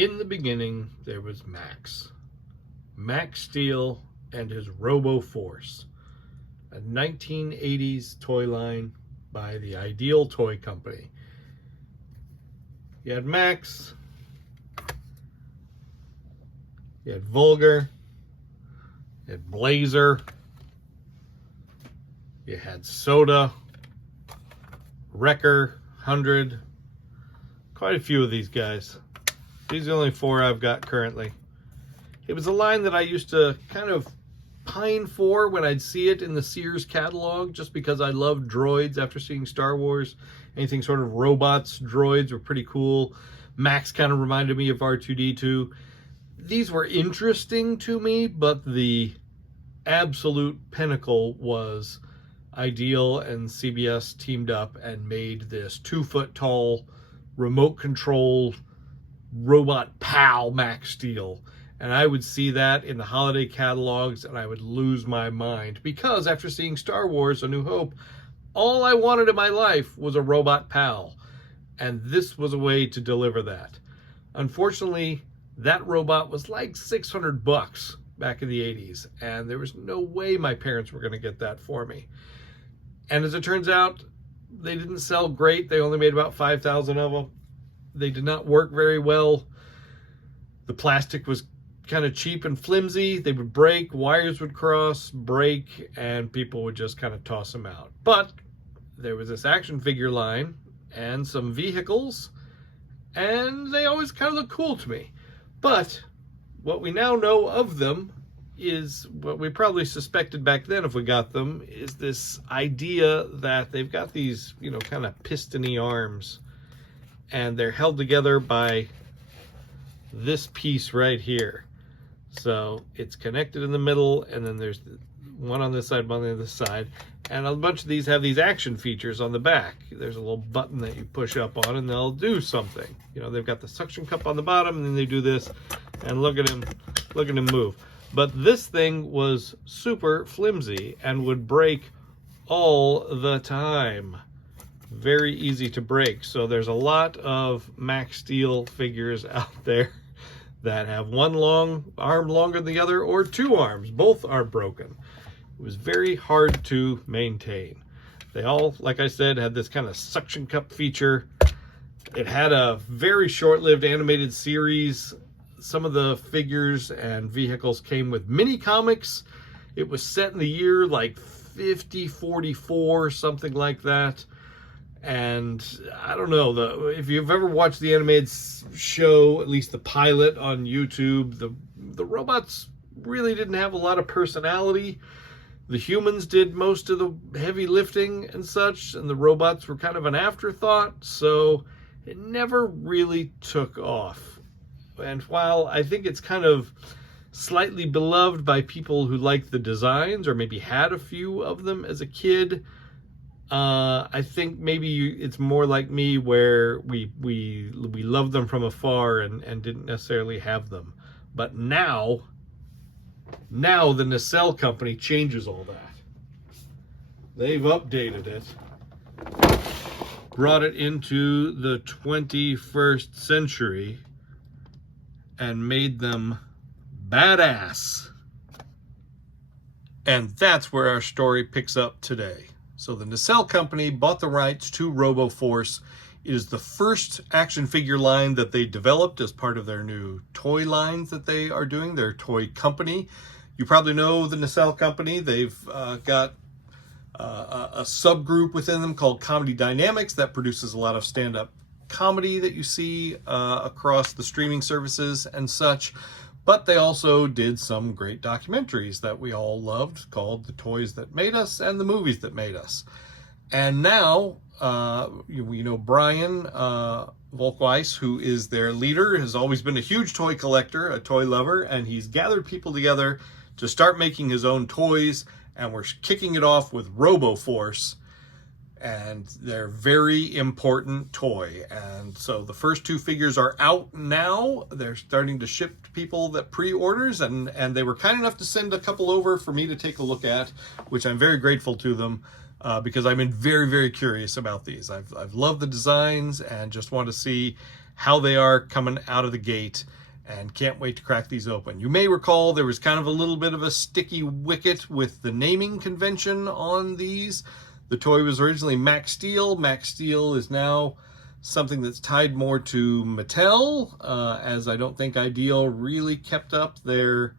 In the beginning, there was Maxx. Max Steel and his Robo Force, a 1980s toy line by the Ideal Toy Company. You had Maxx, you had Vulgar, you had Blazer, you had Soda, Wrecker, 100, quite a few of these guys. These are the only 4 I've got currently. It was a line that I used to kind of pine for when I'd see it in the Sears catalog, just because I loved droids after seeing Star Wars. Anything sort of robots, droids were pretty cool. Maxx kind of reminded me of R2-D2. These were interesting to me, but the absolute pinnacle was Ideal and CBS teamed up and made this 2-foot tall remote control robot pal Maxx Steel. And I would see that in the holiday catalogs and I would lose my mind, because after seeing Star Wars: A New Hope, all I wanted in my life was a robot pal. And this was a way to deliver that. Unfortunately, that robot was like $600 back in the 80s, and there was no way my parents were going to get that for me. And as it turns out, they didn't sell great. They only made about 5,000 of them. They did not work very well. The plastic was kind of cheap and flimsy. They would break, wires would cross, break, and people would just kind of toss them out. But there was this action figure line and some vehicles, and they always kind of looked cool to me. But what we now know of them is what we probably suspected back then if we got them, is this idea that they've got these, you know, kind of piston-y arms, and they're held together by this piece right here. So it's connected in the middle, and then there's one on this side, one on the other side, and a bunch of these have these action features on the back. There's a little button that you push up on and they'll do something. You know, they've got the suction cup on the bottom, and then they do this, and look at him move. But this thing was super flimsy and would break all the time. Very easy to break. So there's a lot of Maxx Steel figures out there that have one long arm longer than the other, or 2 arms. Both are broken. It was very hard to maintain. They all, like I said, had this kind of suction cup feature. It had a very short-lived animated series. Some of the figures and vehicles came with mini comics. It was set in the year like 5044, something like that. And I don't know, if you've ever watched the animated show, at least the pilot on YouTube, the robots really didn't have a lot of personality. The humans did most of the heavy lifting and such, and the robots were kind of an afterthought, so it never really took off. And while I think it's kind of slightly beloved by people who like the designs, or maybe had a few of them as a kid, I think maybe it's more like me, where we love them from afar and didn't necessarily have them. But now the Nacelle Company changes all that. They've updated it, brought it into the 21st century, and made them badass. And that's where our story picks up today. So the Nacelle Company bought the rights to Robo Force. It is the first action figure line that they developed as part of their new toy lines that they are doing, their toy company. You probably know the Nacelle Company. They've got a subgroup within them called Comedy Dynamics that produces a lot of stand-up comedy that you see across the streaming services and such. But they also did some great documentaries that we all loved, called The Toys That Made Us and The Movies That Made Us. And now, you know, Brian Volkweiss, who is their leader, has always been a huge toy collector, a toy lover, and he's gathered people together to start making his own toys, and we're kicking it off with Robo Force. And they're very important toy. And so the first 2 figures are out now. They're starting to ship to people that pre-orders, and they were kind enough to send a couple over for me to take a look at, which I'm very grateful to them. because I've been very, very curious about these. I've loved the designs and just want to see how they are coming out of the gate, and can't wait to crack these open. You may recall there was kind of a little bit of a sticky wicket with the naming convention on these. The toy was originally Maxx Steel. Maxx Steel is now something that's tied more to Mattel, as I don't think Ideal really kept up their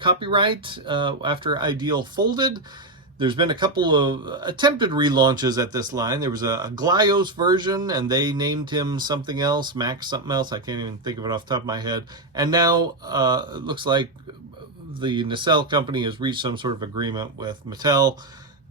copyright after Ideal folded. There's been a couple of attempted relaunches at this line. There was a Glyos version, and they named him something else, Max something else. I can't even think of it off the top of my head. And now it looks like the Nacelle Company has reached some sort of agreement with Mattel,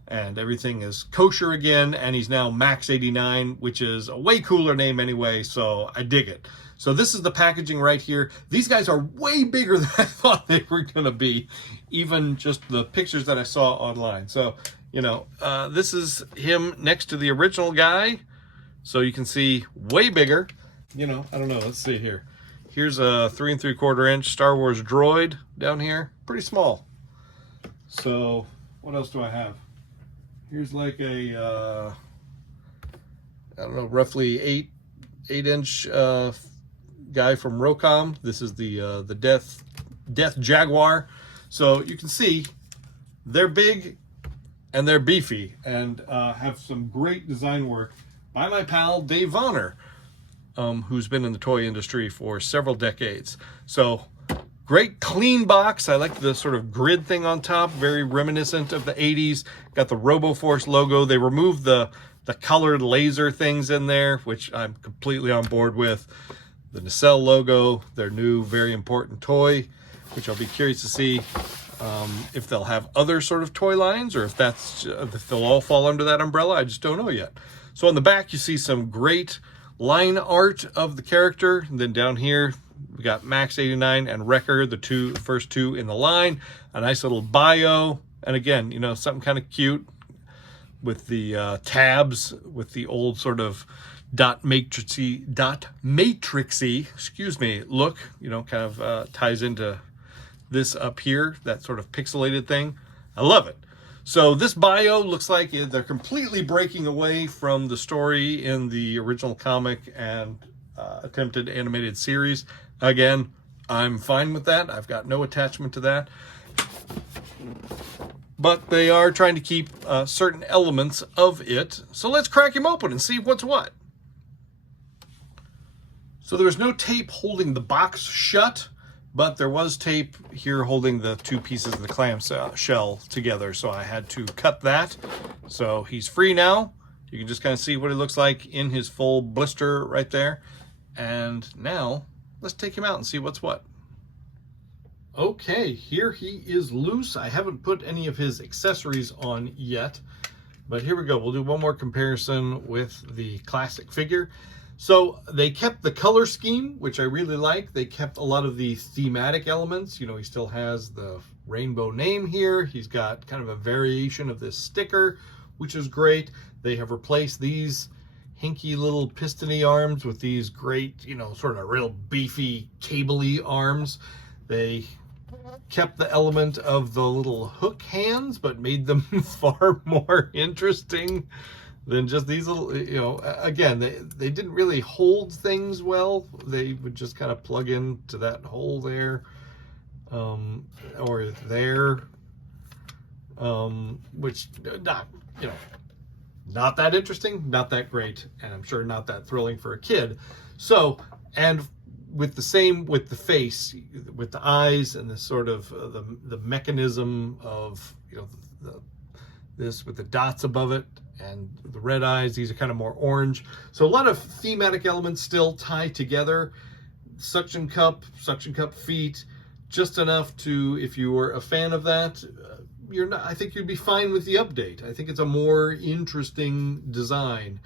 and everything is kosher again, and he's now Maxx 89, which is a way cooler name anyway, so I dig it. So this is the packaging right here. These guys are way bigger than I thought they were going to be, even just the pictures that I saw online. So, you know, this is him next to the original guy. So you can see way bigger. You know, I don't know. Let's see here. Here's a 3 3/4 inch Star Wars droid down here. Pretty small. So what else do I have? Here's like a, I don't know, roughly 8 inch guy from Rocom. This is the Death Jaguar. So you can see they're big and they're beefy, and have some great design work by my pal Dave Vonner, who's been in the toy industry for several decades. So great clean box. I like the sort of grid thing on top, very reminiscent of the 80s. Got the Robo Force logo. They removed the colored laser things in there, which I'm completely on board with. The Nacelle logo, their new very important toy, which I'll be curious to see if they'll have other sort of toy lines, or if they'll all fall under that umbrella. I just don't know yet. So on the back, you see some great line art of the character. And then down here, we got Maxx 89 and Wrecker, the first two in the line. A nice little bio. And again, you know, something kind of cute with the tabs, with the old sort of dot matrixy, excuse me, look, you know, kind of ties into this up here, that sort of pixelated thing. I love it. So this bio looks like they're completely breaking away from the story in the original comic and attempted animated series. Again, I'm fine with that. I've got no attachment to that. But they are trying to keep certain elements of it. So let's crack him open and see what's what. So there was no tape holding the box shut, but there was tape here holding the two pieces of the clam shell together. So I had to cut that. So he's free now. You can just kind of see what it looks like in his full blister right there. And now let's take him out and see what's what. Okay, here he is loose. I haven't put any of his accessories on yet, but here we go. We'll do one more comparison with the classic figure. So they kept the color scheme, which I really like. They kept a lot of the thematic elements. You know, he still has the rainbow name here. He's got kind of a variation of this sticker, which is great. They have replaced these hinky little pistony arms with these great, you know, sort of real beefy, cable-y arms. They kept the element of the little hook hands, but made them far more interesting than just these little, you know, again, they didn't really hold things well. They would just kind of plug into that hole there, or there, which not, you know, not that interesting, not that great, and I'm sure not that thrilling for a kid. So, and with the same with the face, with the eyes and the sort of the mechanism of, you know, this with the dots above it and the red eyes, these are kind of more orange. So a lot of thematic elements still tie together. Suction cup feet, just enough to, if you were a fan of that, I think you'd be fine with the update. I think it's a more interesting design.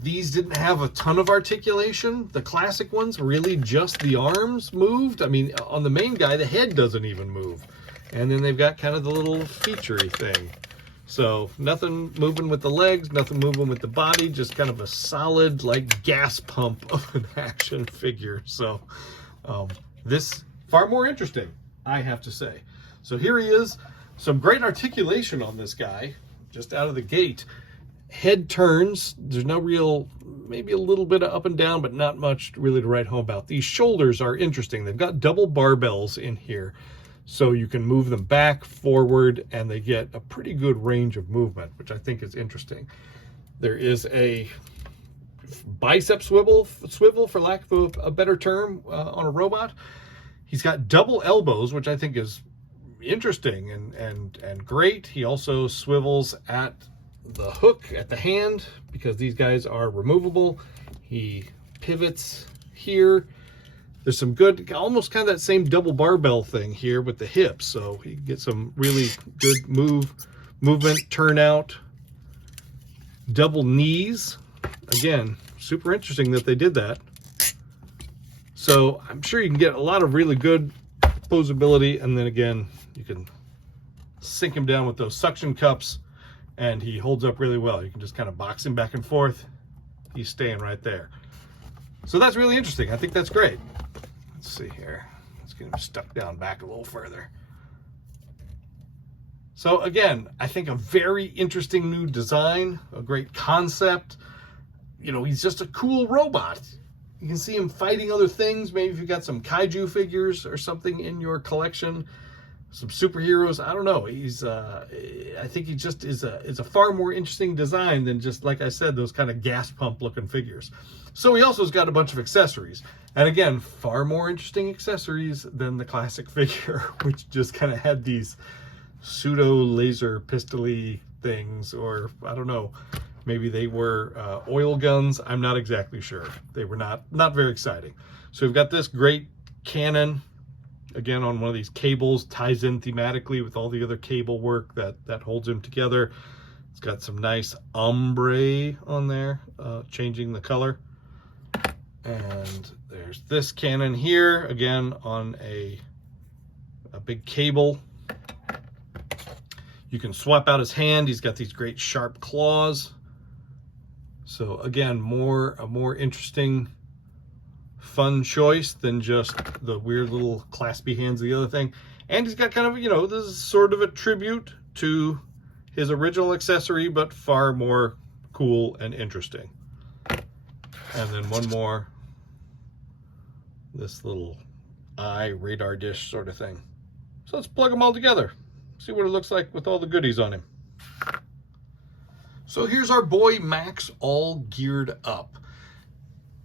These didn't have a ton of articulation. The classic ones, really just the arms moved. I mean, on the main guy, the head doesn't even move. And then they've got kind of the little featurey thing. So nothing moving with the legs, nothing moving with the body, just kind of a solid, like, gas pump of an action figure. So this, far more interesting, I have to say. So here he is. Some great articulation on this guy. just out of the gate. Head turns, there's no real, maybe a little bit of up and down, but not much really to write home about. These shoulders are interesting. They've got double barbells in here, so you can move them back, forward, and they get a pretty good range of movement, which I think is interesting. There is a bicep swivel for lack of a better term, on a robot. He's got double elbows, which I think is interesting and great. He also swivels at the hook at the hand because these guys are removable. He pivots here. There's some good, almost kind of that same double barbell thing here with the hips, so he gets some really good movement, turnout. Double knees, again, super interesting that they did that. So I'm sure you can get a lot of really good posability, and then again, you can sink him down with those suction cups, and he holds up really well. You can just kind of box him back and forth. He's staying right there. So that's really interesting. I think that's great. Let's see here. Let's get him stuck down back a little further. So again, I think a very interesting new design, a great concept. You know, he's just a cool robot. You can see him fighting other things. Maybe if you've got some kaiju figures or something in your collection, some superheroes, I don't know. I think he just is a far more interesting design than just, like I said, those kind of gas pump looking figures. So he also has got a bunch of accessories. And again, far more interesting accessories than the classic figure, which just kind of had these pseudo laser pistol-y things, or I don't know, maybe they were oil guns. I'm not exactly sure. They were not very exciting. So we've got this great cannon, again on one of these cables, ties in thematically with all the other cable work that holds him together. It's got some nice ombre on there, changing the color. And there's this cannon here, again on a big cable. You can swap out his hand. He's got these great sharp claws. So again, a more interesting, fun choice than just the weird little claspy hands, the other thing. And he's got kind of, you know, this is sort of a tribute to his original accessory, but far more cool and interesting. And then one more, this little eye radar dish sort of thing. So let's plug them all together, see what it looks like with all the goodies on him. So here's our boy Maxx all geared up.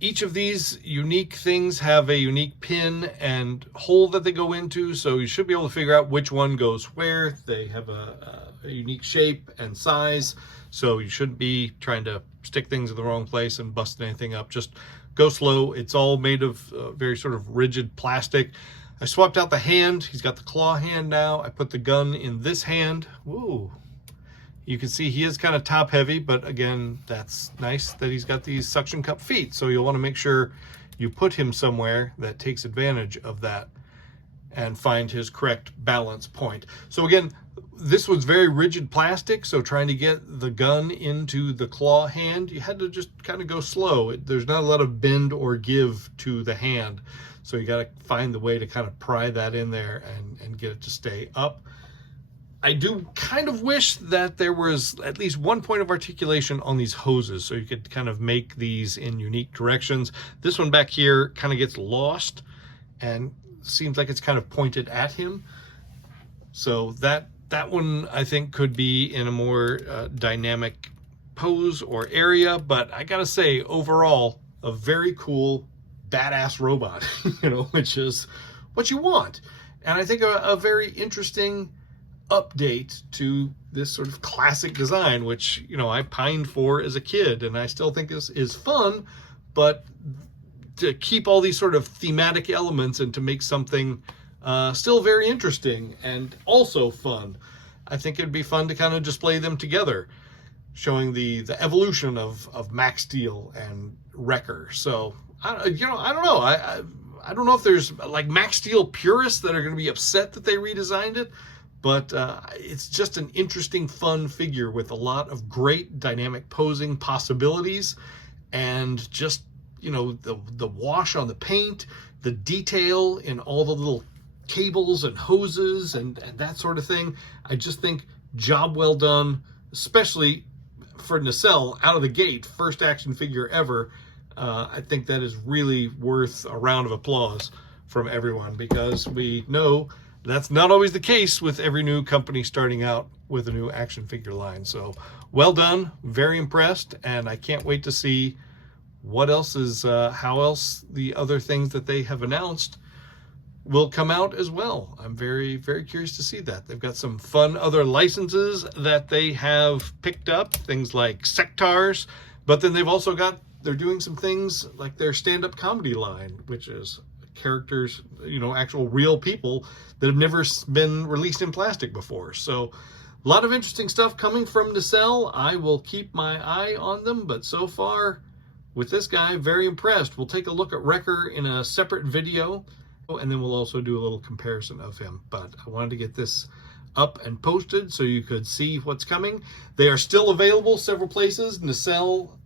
Each of these unique things have a unique pin and hole that they go into, so you should be able to figure out which one goes where. They have a unique shape and size, so you shouldn't be trying to stick things in the wrong place and bust anything up. Just go slow. It's all made of very sort of rigid plastic. I swapped out the hand. He's got the claw hand now. I put the gun in this hand. Woo! You can see he is kind of top heavy, but again, that's nice that he's got these suction cup feet. So you'll want to make sure you put him somewhere that takes advantage of that and find his correct balance point. So again, this was very rigid plastic, so trying to get the gun into the claw hand, you had to just kind of go slow. There's not a lot of bend or give to the hand, so you got to find the way to kind of pry that in there and get it to stay up. I do kind of wish that there was at least one point of articulation on these hoses, so you could kind of make these in unique directions. This one back here kind of gets lost and seems like it's kind of pointed at him. So that one I think could be in a more dynamic pose or area, but I gotta say, overall, a very cool, badass robot, you know, which is what you want. And I think a very interesting update to this sort of classic design, which, you know, I pined for as a kid, and I still think is fun, but to keep all these sort of thematic elements and to make something still very interesting and also fun, I think it'd be fun to kind of display them together, showing the evolution of Max Steel and Wrecker. So I don't know. I don't know if there's like Max Steel purists that are going to be upset that they redesigned it, but it's just an interesting, fun figure with a lot of great dynamic posing possibilities, and just, you know, the wash on the paint, the detail in all the little cables and hoses and that sort of thing. I just think job well done, especially for Nacelle out of the gate, first action figure ever. I think that is really worth a round of applause from everyone, because we know that's not always the case with every new company starting out with a new action figure line. So well done, very impressed, and I can't wait to see what else is, how else the other things that they have announced will come out as well. I'm very, very curious to see that. They've got some fun other licenses that they have picked up, things like Sectars, but then they've also got, they're doing some things like their stand-up comedy line, which is characters, you know, actual real people that have never been released in plastic before. So a lot of interesting stuff coming from Nacelle. I will keep my eye on them, but so far with this guy, very impressed. We'll take a look at Wrecker in a separate video, and then we'll also do a little comparison of him. But I wanted to get this up and posted so you could see what's coming. They are still available several places. Nacelle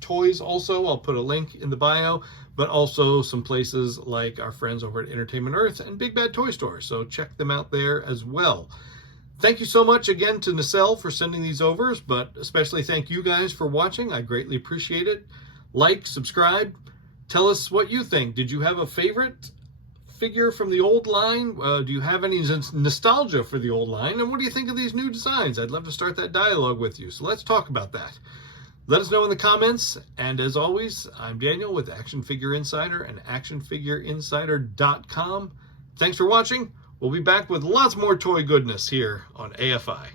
toys also, I'll put a link in the bio, but also some places like our friends over at Entertainment Earth and Big Bad Toy Store. So check them out there as well. Thank you so much again to Nacelle for sending these over, but especially thank you guys for watching. I greatly appreciate it. Like, subscribe, tell us what you think. Did you have a favorite figure from the old line? Do you have any nostalgia for the old line? And what do you think of these new designs? I'd love to start that dialogue with you. So let's talk about that. Let us know in the comments. And as always, I'm Daniel with Action Figure Insider and actionfigureinsider.com. Thanks for watching. We'll be back with lots more toy goodness here on AFI.